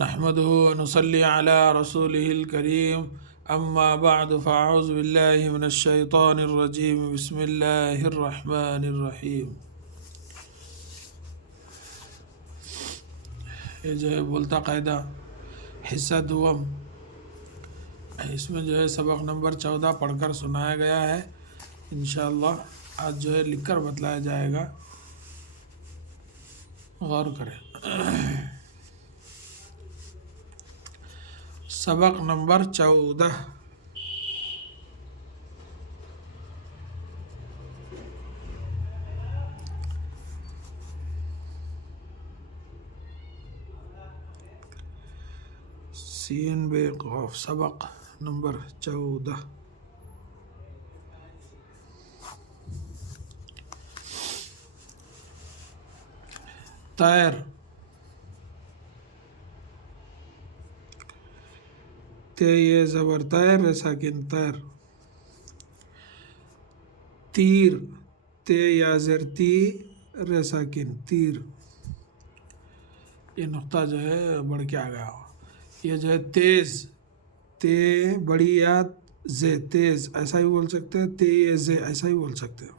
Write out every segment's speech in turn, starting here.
نحمده ونصلي على رسوله الكريم أما بعد فأعوذ بالله من الشيطان الرجيم بسم الله الرحمن الرحیم. یہ جو ہے بولتا قاعدہ حصہ دوم، اس میں جو ہے سبق نمبر 14 پڑھ کر سنایا گیا ہے. انشاءاللہ آج جو ہے لکھ کر بتلایا جائے گا، غور کریں. سبق نمبر 14. سین بے قاف. سبق نمبر 14. طیر، تے یہ زبر طیر ساکن طیر. تیر، تے یا زر تی ر ساکن تیر. یہ نقطہ جو ہے بڑھ کے آ گیا. یہ جو ہے تیز، تے بڑی یا زے تیز ایسا ہی بول سکتے ہیں، تے یا زے ایسا ہی بول سکتے ہیں.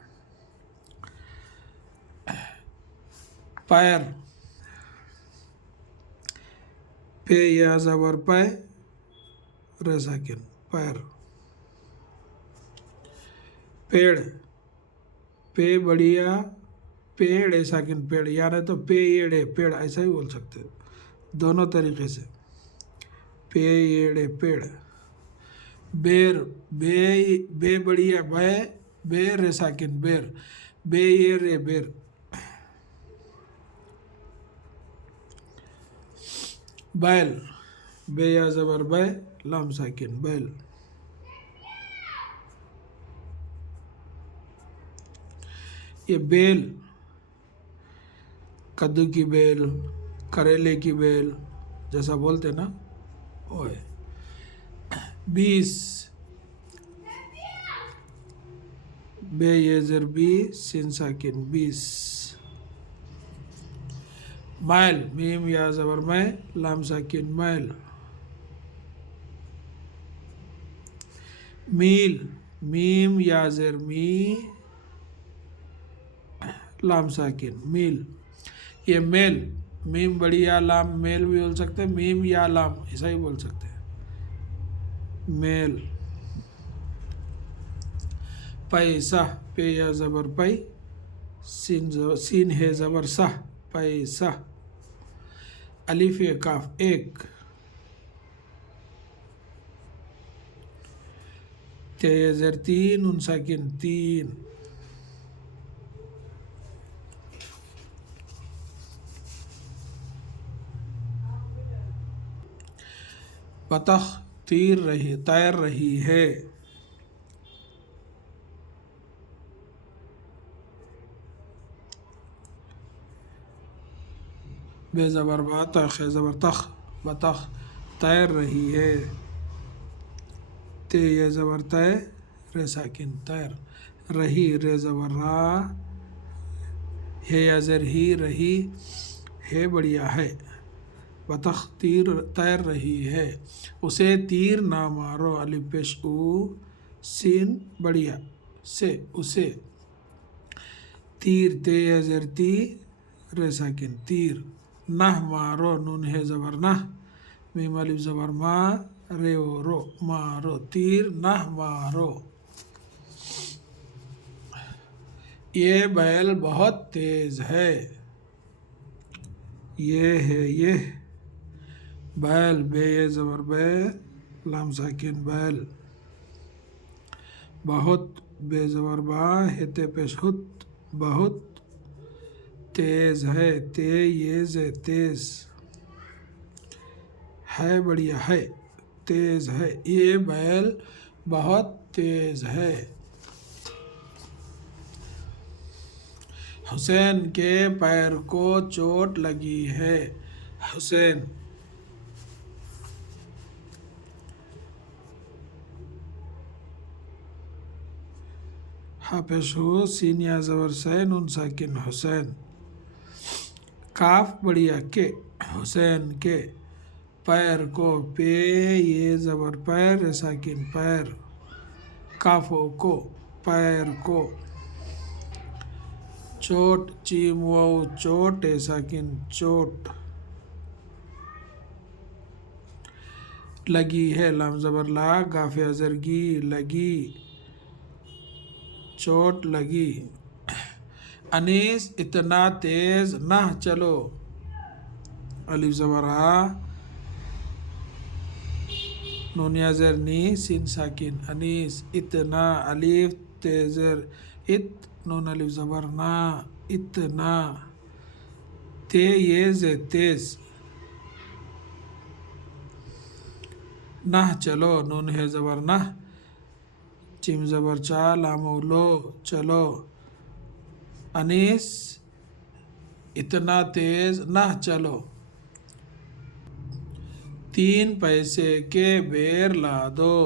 پیر، پے یا زبر پے ر ساکن پیر. پیڑ، پے بڑیا پیڑ ساکن پیڑ، یعنی تو پے ایڑے پیڑ ایسا ہی بول سکتے ہیں دونوں طریقے سے. پے ایڑے پیڑ. بیر، بے بڑیا بے بیر ساکن بیر، بے ایڑے بیر. بیل، بے یا زبر بے لام ساکن بیل. یہ بیل، کدو کی بیل، کریلے کی بیل جیسا بولتے نا وہ ہے. 20، بے یہ زر بی سین ساکن 20. مائل، میم یا زبر میں لام ساکن مائل. میل، میم یا زر می لام ساکن میل. یہ میل، میم بڑی یا لام میل بھی بول سکتے ہیں، میم یا لام ایسا ہی بول سکتے ہیں میل. پیسہ، پے یا زبر پے سین ہے زبر سہ پیسہ. الف یا کاف ایک. تے یا زر تین ان ساکن تین. بطخ، تیر رہی تیر رہی ہے. بے زبر با تخ زبر تخ بطخ تیر رہی ہے. تے یہ زبر تے ر ساکن تیر. رہی ر زبر را، ہے یا زر ہی رہی ہے بڑھیا ہے. بطخ تیر رہی ہے. اسے تیر نہ مارو، الف پیش او سین بڑھیا سے اسے. تیر، تے یا زر تی ر ساکن تیر. نہ مارو، نون ہے زبر نہ، میم الف زبر ما رے و رو مارو. تیر نہ مارو. یہ بیل بہت تیز ہے. یہ ہے یہ بیل، بے یہ زبر بے لام ساکن بیل. بہت، بے زبر با ہتے پیش ہت بہت. تیز ہے، تے یہ زے تیز. ہے بڑھیا ہے تیز ہے. یہ بیل بہت تیز ہے. حسین کے پیر کو چوٹ لگی ہے. حسین، پیش ہو سین یا زبر سین ان ساکن حسین. کاف بڑھیا کے حسین کے. پیر کو، پے یہ زبر پیر ساکن پیر، کافو کو پیر کو، چوٹ جیم واو چوٹ ساکن چوٹ، لگی ہے لام زبر لا گاف ازرگی لگی، چوٹ لگی، انیس اتنا تیز نہ چلو، الف زبر آ نون یا زیر نی سین ساکن، انیس اتنا، الف تیزر ات نون الف زبر نا اتنا، تے یہ زے تیز، نہ چلو نون ہے زبر نہ، چیم زبر چا لام لو چلو، انیس اتنا تیز نہ چلو، تین پیسے کے بیر لا دو،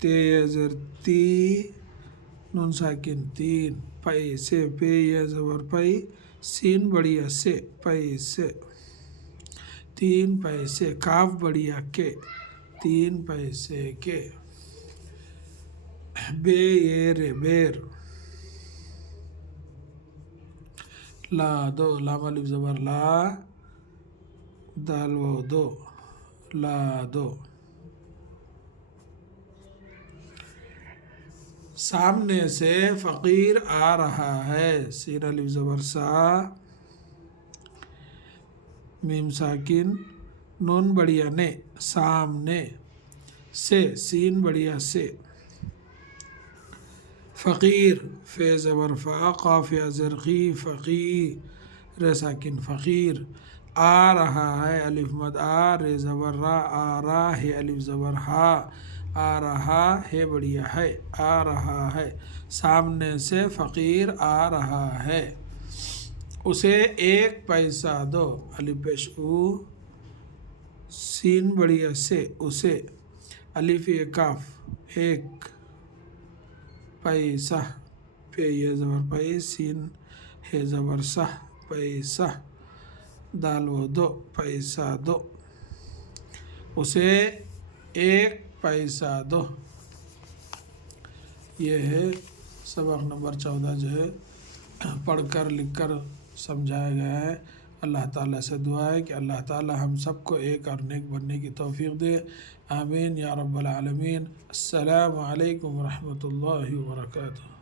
تے زر تی نون ساکن تین، پیسے پے یہ زبر پئی سین بڑیا سے پیسے، تین پیسے کاف بڑیا کے، تین پیسے کے، بے یہ رے بیر، لا دو لام الف زبر لا دال و دو، لا دو، سامنے سے فقیر آ رہا ہے، سین الف زبر سا میم ساکن نون بڑیا نے، سامنے سے سین بڑیا سے، فقیر فے زبر فا قاف یا زرقی فقی رے ساکن فقیر، آ رہا ہے الف مد آ رے زبر را آ رہا ہے الف زبر ہا، آ رہا ہے بڑیا ہے، آ رہا ہے، سامنے سے فقیر آ رہا ہے، اسے ایک پیسہ دو، الف پیش او سین بڑیا سے اسے، الف یہ کاف ایک، پیسہ پے یہ زبر پئی سین ہے زبر سہ پیسہ، دال و دو پیسہ دو، اسے ایک پیسہ دو۔ یہ ہے سبق نمبر 14 جو ہے پڑھ کر لکھ کر سمجھایا گیا ہے۔ اللہ تعالیٰ سے دعا ہے کہ اللہ تعالیٰ ہم سب کو ایک اور نیک بننے کی توفیق دے، آمین یا رب العالمین۔ السلام علیکم ورحمۃ اللہ وبرکاتہ۔